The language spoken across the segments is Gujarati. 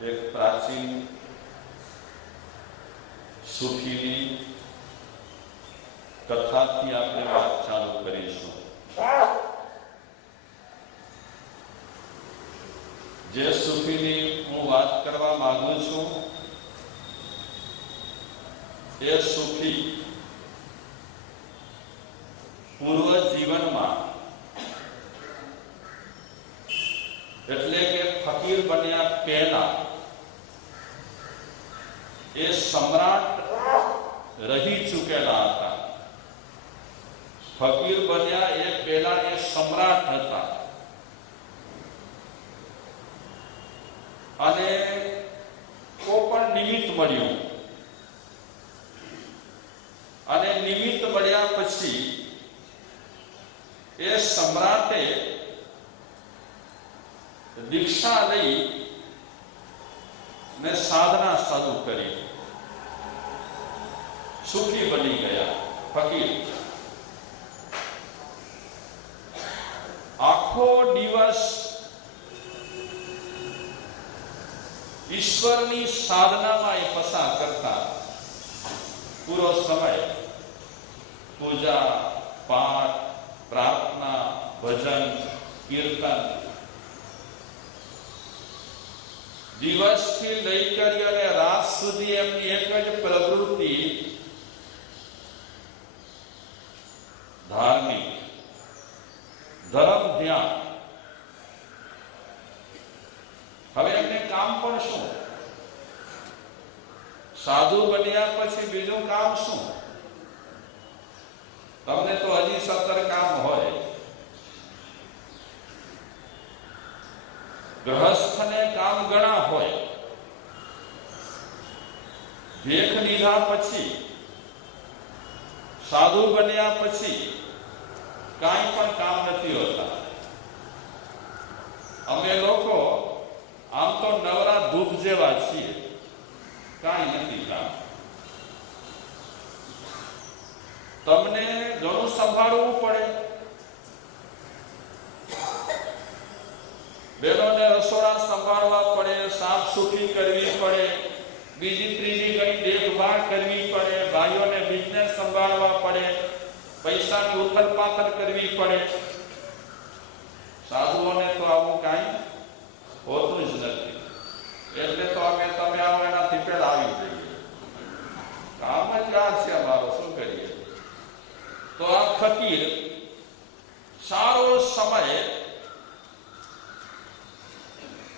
એક પ્રાચીન સુખીની કથાથી આપણે વાત ચાલુ કરીશું. જે સુખીની હું વાત કરવા માંગુ છું એ સુખી પૂર્વ જીવનમાં એટલે કે ફકીર બન્યા પહેલા એ સમ્રાટ રહી ચૂકેલા હતા. ફકીર બન્યા એ પહેલા એ સમ્રાટ હતા અને કોઈ પણ નિમિત્ત મળ્યું અને નિમિત્ત મળ્યા પછી એ સમ્રાટે દીક્ષા લઈ ને સાધના શરૂ કરી. સુખી બની ગયા ફકીર. આખો દિવસ ઈશ્વરની સાધનામાં એ પસાર કરતા. પૂરો સમય પૂજા, પાઠ, પ્રાર્થના, ભજન, કીર્તન. દિવસથી લઈ કરી અને રાત સુધી એમની એક જ પ્રવૃત્તિ ધાર્મિક, ધર્મ ધ્યાન. હવે એમને કામ પણ શું? સાધુ બન્યા પછી બીજું કામ શું? તમને તો હજી 17 કામ હોય. ગૃહસ્થને કામ ઘણા હોય. ભેખ લીધા પછી, સાધુ બન્યા પછી કાંઈ પણ કામ નથી હોતા. અમે લોકો આમ તો નવરા ધૂપ જેવા છીએ, કાંઈ નથી કામ. તમને ઘણું સંભાળવું પડે. બહેનોને રસોડા સંભાળવા પડે, સાફ સૂફી કરવી પડે, બીજી ત્રીજી ઘણી દેખભાળ કરવી પડે, ભાઈઓને બિઝનેસ સંભાળવા પડે, પૈસાની ઉથલ પાથલ કરવી પડે. સાધુઓને તો આવું કાંઈ હોતું જ નથી. એટલે તો તમે આવો એનાથી પહેલા આવી જઈએ. કામ જ આ છે અમારો, શું કરીએ? તો આ ફકીર સારો સમય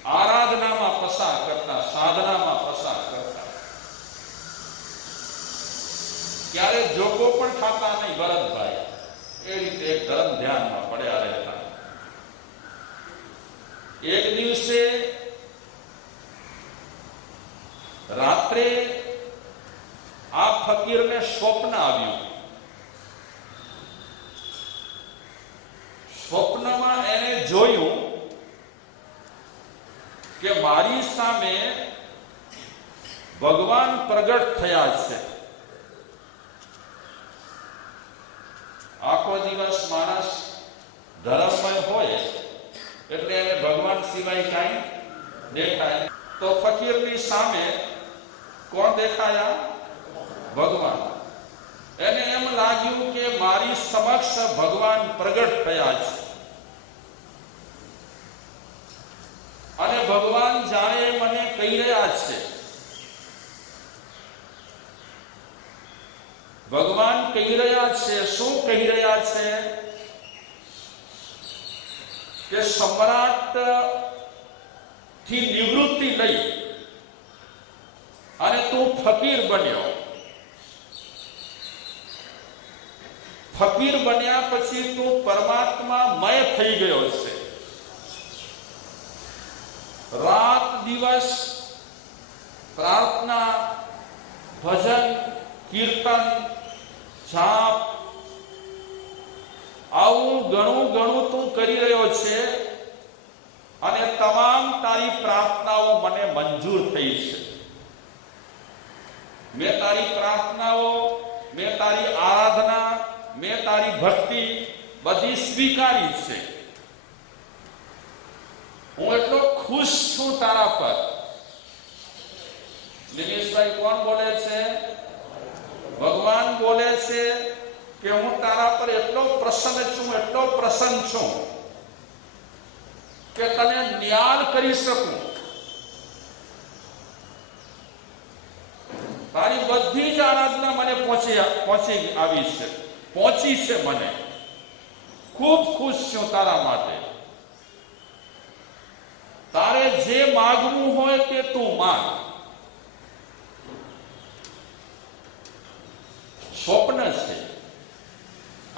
આરાધનામાં પસાર કરતા, સાધનામાં પસાર કરતા. ક્યારે જોકો પણ ખાતા નહીં ભરતભાઈ. એ રીતે એક ધર્મ ધ્યાનમાં પડ્યા રહેતા. એક દિવસે રાત્રે આ ફકીરને સ્વપ્ન આવ્યું. સ્વપ્નમાં એને જોયું કે મારી સામે ભગવાન પ્રગટ થયા છે. આખો દિવસ માણસ ધર્મમય હોય એટલે એને ભગવાન સિવાય કાંઈ દેખાય. તો ફકીરની સામે કોણ દેખાયા? ભગવાન. એને એમ લાગ્યું કે મારી સમક્ષ ભગવાન પ્રગટ થયા છે અને ભગવાન જાણે મને કહી રહ્યા છે. ભગવાન કહી રહ્યા છે. શું કહી રહ્યા છે? કે સમ્રાટ થી નિવૃત્તિ લઈ અને તું ફકીર બન્યો. ફકીર બન્યા પછી તું પરમાત્મા મય થઈ ગયો છે. રાત દિવસ પ્રાર્થના, ભજન, કીર્તન, જાપ આવું ઘણું તું કરી રહ્યો છે અને તમામ તારી પ્રાર્થનાઓ મને મંજૂર થઈ છે. મેં તારી પ્રાર્થનાઓ, મેં તારી આરાધના, મેં તારી ભક્તિ બધી સ્વીકારી છે. હું એટલો ખુશ છું તારા પર દિનેશભાઈ કોણ બોલે છે? ભગવાન બોલે છે કે હું તારા પર એટલો પ્રસન્ન છું કે તને ન્યાલ કરી શકું. તારી બધી જ આરાધના મને પહોંચી છે મને. ખૂબ ખુશ છું તારા માટે. તારે જે માગવું હોય તે તું માગ. સ્વપ્ન છે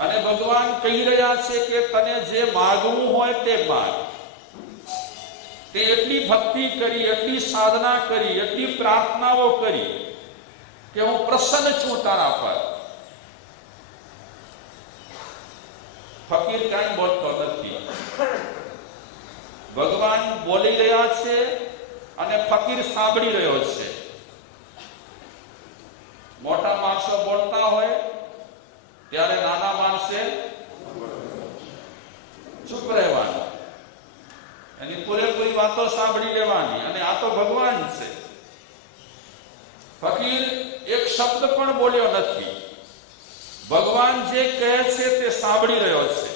અને ભગવાન કહી રહ્યા છે કે તને જે માગવું હોય તે માગ. તે એટલી ભક્તિ કરી, એટલી સાધના કરી, એટલી પ્રાર્થનાઓ કરી કે હું પ્રસન્ન છું તારા પર. ફકીર કાંઈ બોલતો નથી. ભગવાન બોલી રહ્યા છે અને ફકીર સાંભળી રહ્યો છે. મોટા માણસો બોલતા હોય ત્યારે નાના માણસે ચૂપ રહેવાનું, એની પૂરેપૂરી વાતો સાંભળી લેવાની. અને આ તો ભગવાન છે. ફકીર એક શબ્દ પણ બોલ્યો નથી. ભગવાન જે કહે છે તે સાંભળી રહ્યો છે.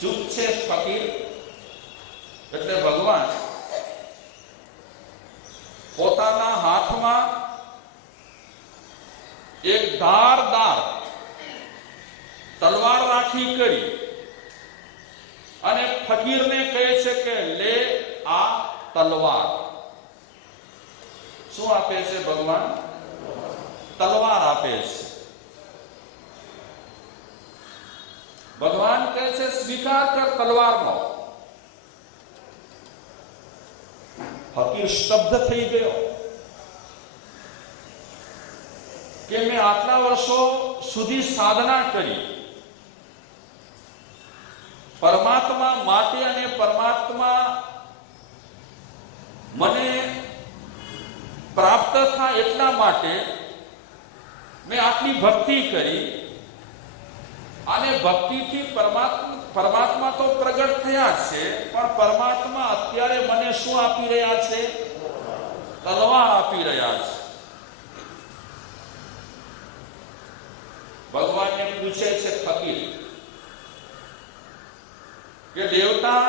ચૂપ છે ફકીર. એટલે ભગવાન પોતાના હાથમાં એક ધારદાર તલવાર રાખી કરી અને ફકીરને કહે છે કે લે આ તલવાર. શું આપે છે ભગવાન? તલવાર આપે છે. ભગવાન કહે છે સ્વીકાર કર તલવારનો. ફકીર સ્તબ્ધ થઈ ગયો કે મેં આટલા વર્ષો સુધી સાધના કરી, પરમાત્મા માટે અને પરમાત્મા મને પ્રાપ્ત થાય એટલા માટે મેં આટલી ભક્તિ કરી અને ભક્તિથી પરમાત્મા તો પ્રગટ થયા છે, પણ પરમાત્મા અત્યારે મને શું આપી રહ્યા છે? તલવાર આપી રહ્યા છે. ભગવાનને પૂછે છે ફકીર કે દેવતા,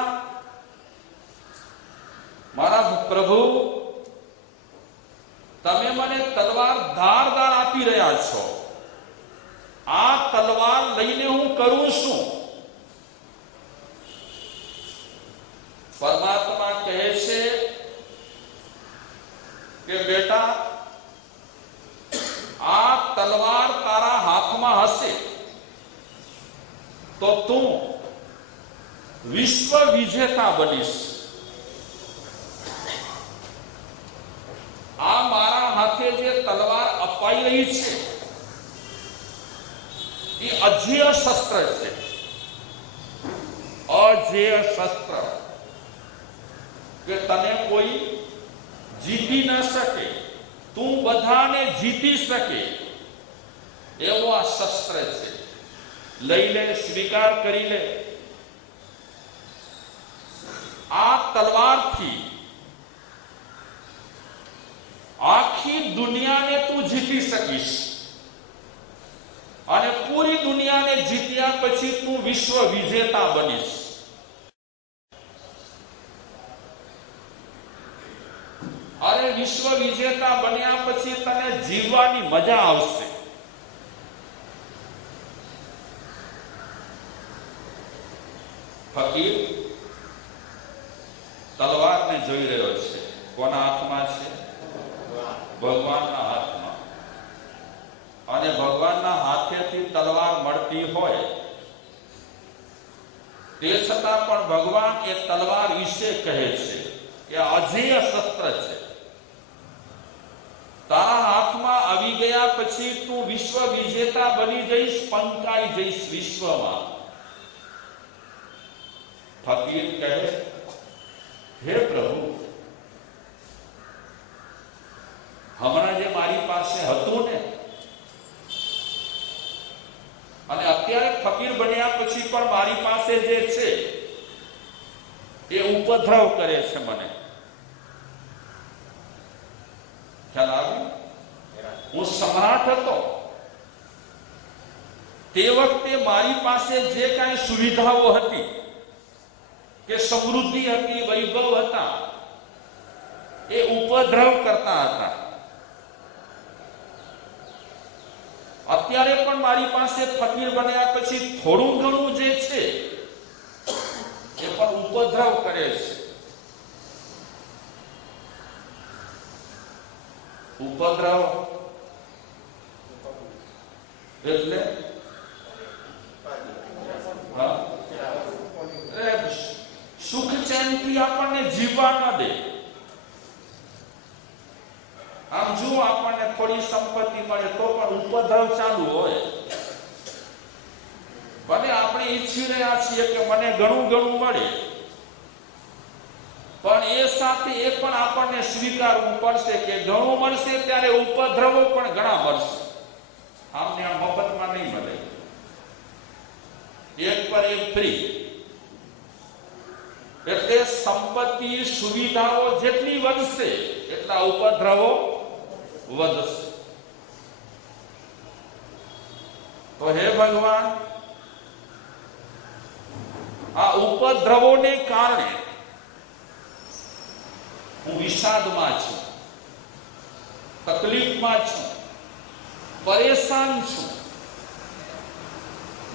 મારા પ્રભુ, તમે મને તલવાર ધારદાર આપી રહ્યા છો. આ તલવાર લઈને હું કરું શું? પરમાત્મા કહે છે કે બેટા, આ તલવાર તારા હાથમાં હશે તો તું વિશ્વ વિજેતા બનીશ. આ મારા હાથે જે તલવાર અપાઈ રહી છે એ અજેય શસ્ત્ર છે. અજેય શસ્ત્ર કે તને કોઈ જીતી ન શકે, તું બધાને જીતી શકે એવો આ શસ્ત્ર છે. લઈ લે, સ્વીકાર કરી લે. આ તલવારથી આખી દુનિયાને તું જીતી શકીશ અને પૂરી દુનિયાને જીત્યા પછી તું વિશ્વ વિજેતા બનીશ. અરે વિશ્વ વિજેતા બન્યા પછી તને જીવવાની મજા આવશે. ફકીર તલવારને જોઈ રહ્યો છે. કોના હાથમાં છે? ભગવાનના હાથમાં. અને ભગવાનના હાથેથી તલવાર મળતી હોય તે છતાં પણ ભગવાન એ તલવાર વિશે કહે છે કે અજેય શસ્ત્ર છે. તારા હાથમાં આવી ગયા પછી તું વિશ્વ વિજેતા બની જઈશ, પંકાઈ જઈશ વિશ્વમાં. ફકીર કહે, હે પ્રભુ, હમણાં જે મારી પાસે હતું ને, અને અત્યારે ફકીર બન્યા પછી પણ મારી પાસે જે છે એ ઉપદ્રવ કરે છે મને. ખ્યાલ આવ્યો? હું સમ્રાટ હતો તે વખતે મારી પાસે જે કાંઈ સુવિધાઓ હતી કે સમૃદ્ધિ હતી, વૈભવ હતા, એ ઉપદ્રવ કરતા હતા. અત્યારે પણ મારી પાસે ફકીર બન્યા પછી થોડું ઘણું જે છે એ પણ ઉપદ્રવ કરે છે. ઉપદ્રવ એટલે સુખ ચેનથી આપણને જીવવા ન દે. આમ જો આપણને થોડી સંપત્તિ મળે તો પણ ઉપદ્રવ ચાલુ હોય. ભલે આપણે ઈચ્છી રહ્યા છીએ કે મને ઘણું ઘણું મળે, પણ એ સાથે એ પણ આપણને સ્વીકારવું પડશે કે ઘણું મળશે ત્યારે ઉપદ્રવો પણ ઘણા મળશે. આમને આ મફતમાં નહીં મળે. એક પર એક ફ્રી. એટલે સંપત્તિ સુવિધાઓ જેટલી વધશે એટલા ઉપદ્રવો વધશે. તો હે ભગવાન, આ ઉપદ્રવોને કારણે હું વિષાદમાં છું, તકલીફમાં છું, પરેશાન છું.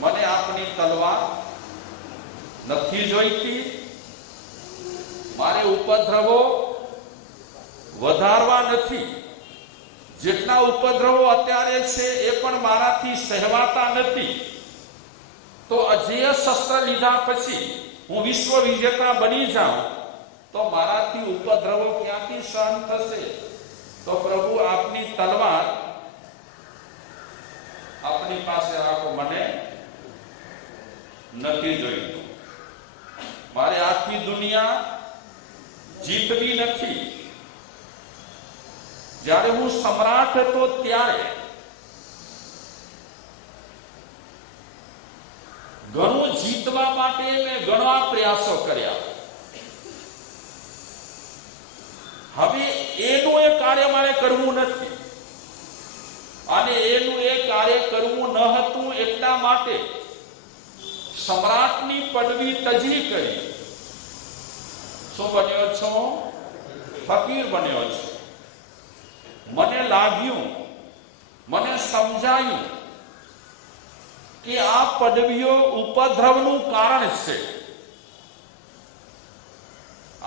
મને આપની તલવાર નથી જોઈતી. મારે ઉપદ્રવો વધારવા નથી. જેટલા ઉપદ્રવો અત્યારે છે એ પણ મારાથી સહેવાતા નથી. તો અજેય શસ્ત્ર લીધા પછી હું વિશ્વ વિજેતા બની જાઉં તો મારાથી ઉપદ્રવો ક્યાંથી સહન થશે? તો પ્રભુ આપની તલવાર આપની પાસે રાખો. મને નથી જોઈતું. મારે આખી દુનિયા જીતવી નથી. જ્યારે હું સમ્રાટ હતો ત્યારે ઘણું જીતવા માટે મેં ઘણા પ્રયાસો કર્યા. હવે એનું એ કાર્ય મારે કરવું નથી, અને એનું એ કાર્ય કરવું ન હતું. એટલા માટે સમ્રાટની પદવી તજી કરી શું બન્યો છો? ફકીર બન્યો છો. મને લાગ્યું, મને સમજાયું કે આ પદવીઓ ઉપદ્રવનું કારણ છે.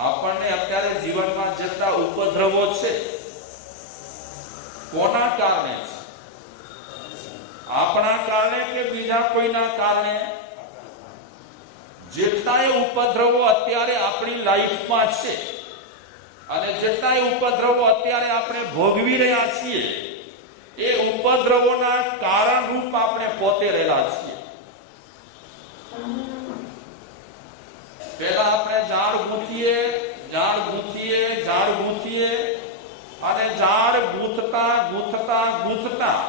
આપણને અત્યારે જીવનમાં જેટલા ઉપદ્રવો છે કોના કારણે છે? આપણા કારણે કે બીજા કોઈના કારણે? જેટલાય ઉપદ્રવો અત્યારે આપણી લાઈફમાં છે અને જેટલાય ઉપદ્રવો અત્યારે આપણે ભોગવી રહ્યા છીએ એ ઉપદ્રવોના કારણ રૂપ આપણે પોતે રહેલા છીએ. પહેલા આપણે ઝાડ ગૂંથીએ અને ઝાડ ગૂંથતા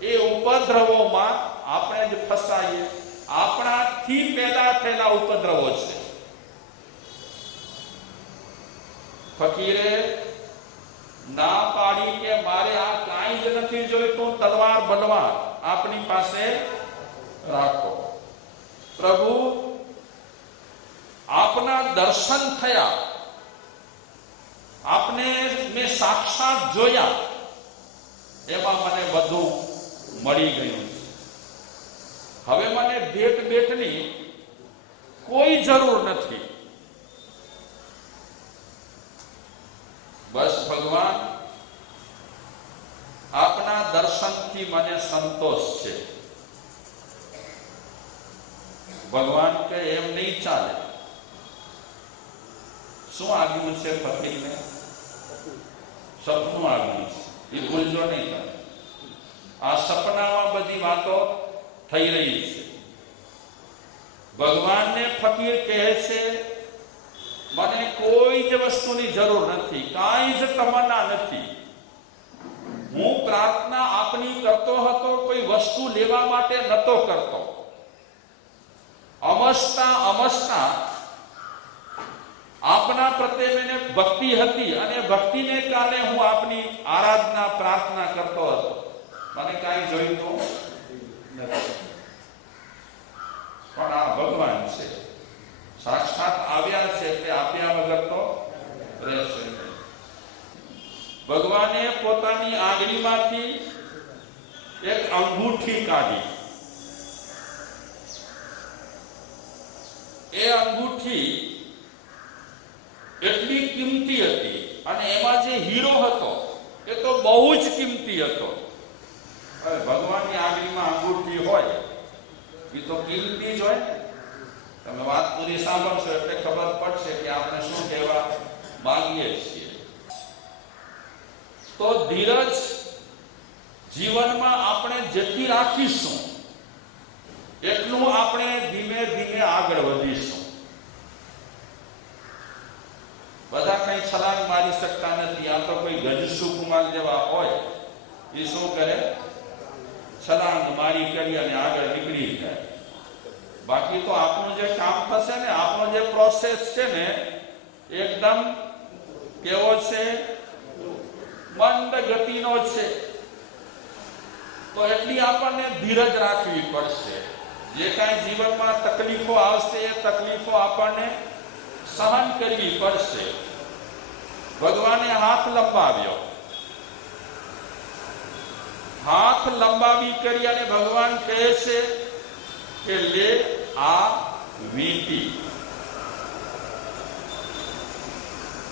એ ઉપદ્રવોમાં આપણે જ ફસાઈએ. આપણાથી પેદા થયેલા ઉપદ્રવો છે. ફકીરે ના પાડી કે મારે આ કાંઈ જ નથી જોઈતું, તલવાર બલવાર આપની પાસે રાખો. પ્રભુ આપના દર્શન થયા, આપને મેં સાક્ષાત જોયા, એમાં મને બધું મળી ગયું. હવે મને ભેટની કોઈ જરૂર નથી. બસ ભગવાન આપના દર્શનથી મને સંતોષ છે. ભગવાન કે એમ નહીં ચાલે. શું આવ્યું છે ફકીરને? સપનું આવ્યું છે. એ ભૂલજો નહીં તમે. આ સપનામાં બધી વાતો થઈ રહી છે. ભગવાનને ફકીર કહે છે મને કોઈ જ વસ્તુની જરૂર નથી, કાંઈ જ તમન્ના નથી. હું પ્રાર્થના આપની કરતો હતો, કોઈ વસ્તુ લેવા માટે નતો કરતો. અમસ્તા આપના પ્રત્યે મને ભક્તિ હતી અને ભક્તિને કારણે હું આપની આરાધના પ્રાર્થના કરતો હતો. મને કાંઈ જોઈતું નથી. પણ આ ભગવાન છે, સાક્ષાત આવ્યા છે એટલે આપ્યા વગર તો રહેશે નહીં. ભગવાને પોતાની આંગળીમાંથી એક અંગૂઠી કાઢી. એ અંગૂઠી એટલી કિંમતી હતી અને એમાં જે હીરો હતો એ તો બહુ જ કિંમતી હતો. હવે ભગવાનની આંગળીમાં અંગૂઠી હોય એ તો કિંમતી જ હોય. તમે વાત પૂરી સાંભળશો એટલે ખબર પડશે કે આપણે શું કહેવા માંગીએ છીએ. તો ધીરજ જીવનમાં આપણે જેટલી રાખીશું એટલું આપણે ધીમે ધીમે આગળ વધીશું. બધા કઈ છલાંગ મારી શકતા નથી. આ તો કોઈ ગજસુ કુમાર જેવા હોય એ શું કરે, છલાંગ મારી કરી અને આગળ નીકળી જાય. બાકી તો આપણું જે કામ થશે ને, આપણો જે પ્રોસેસ છે ને એકદમ કેવો છે, મંદ ગતિનો છે. તો એટલી આપણને ધીરજ રાખવી પડશે. જે કાંઈ જીવનમાં તકલીફો આવશે એ તકલીફો આપણને સહન કરવી પડશે. ભગવાને હાથ લંબાવ્યો, હાથ લંબાવી કરી અને ભગવાન કહે છે કે લે આ વીંટી.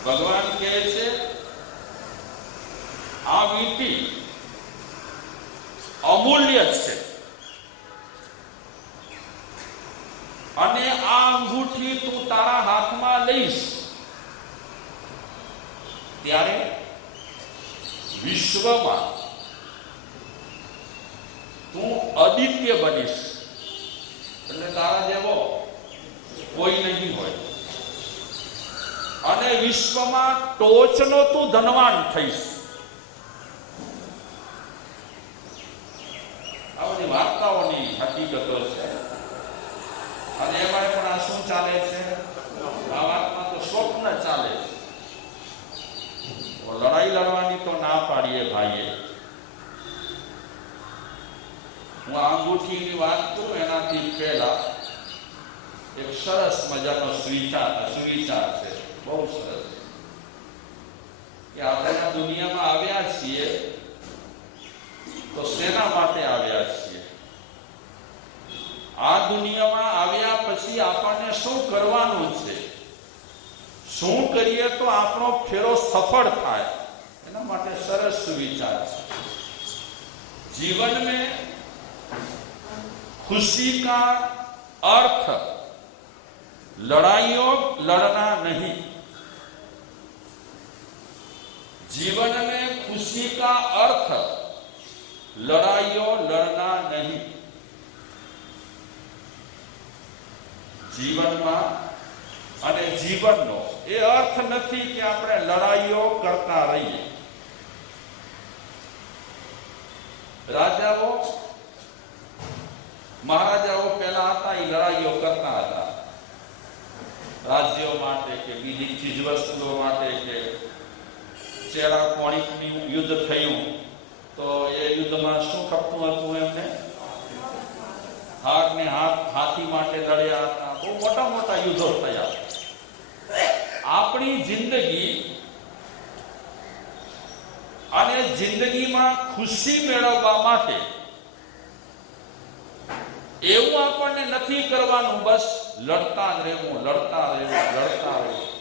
ભગવાન કહે છે આ વીંટી અમૂલ્ય છે અને આ અંગૂઠી તું તારા હાથમાં લઈશ ત્યારે વિશ્વમાં તું અદિત્ય બનીશ. એટલે તારા જેવો કોઈ નહીં હોય અને વિશ્વમાં ટોચનો તું ધનવાન થઈશ. આ બધી વાર્તાઓની હકીકતો છે અને એમાં પણ આ શું ચાલે છે, આ વાતમાં તો સ્વપ્ન ચાલે છે. લડાઈ લડવાની તો ના પાડીએ ભાઈએ. હું આ અંગૂઠીની વાત કરું એનાથી પહેલા એક સરસ મજાનો સુવિચાર છે, બહુ સરસ. કે આપણે આ દુનિયામાં આવ્યા છીએ તો શેના માટે આવ્યા છીએ? આ દુનિયામાં આવ્યા પછી આપણને શું કરવાનું છે, શું કરીએ તો આપણો ફેરો સફળ થાય, એના માટે સરસ સુવિચાર છે. जीवन में खुशी का अर्थ लड़ाइयों लड़ना नहीं. जीवन में खुशी का अर्थ लड़ाइयों लड़ना नहीं. જીવનમાં અને જીવનનો એ અર્થ નથી કે આપણે લડાઈઓ કરતા રહીએ. રાજાઓ મહારાજાઓ પહેલા હતા એ લડાઈઓ કરતા હતા, રાજ્યો માટે કે બીજી ચીજ વસ્તુઓ માટે. કે ચેડા કોણિકનું યુદ્ધ થયું તો એ યુદ્ધમાં શું ખપતું હતું એમને? હાથ ને હાથી માટે લડ્યા હતા. બહુ મોટા મોટા યુદ્ધો થયા. આપણી જિંદગી અને જિંદગીમાં ખુશી મેળવવા માટે એવું આપણને નથી કરવાનું, બસ લડતા રહેવું, લડતા રહેવું, લડતા રહેવું.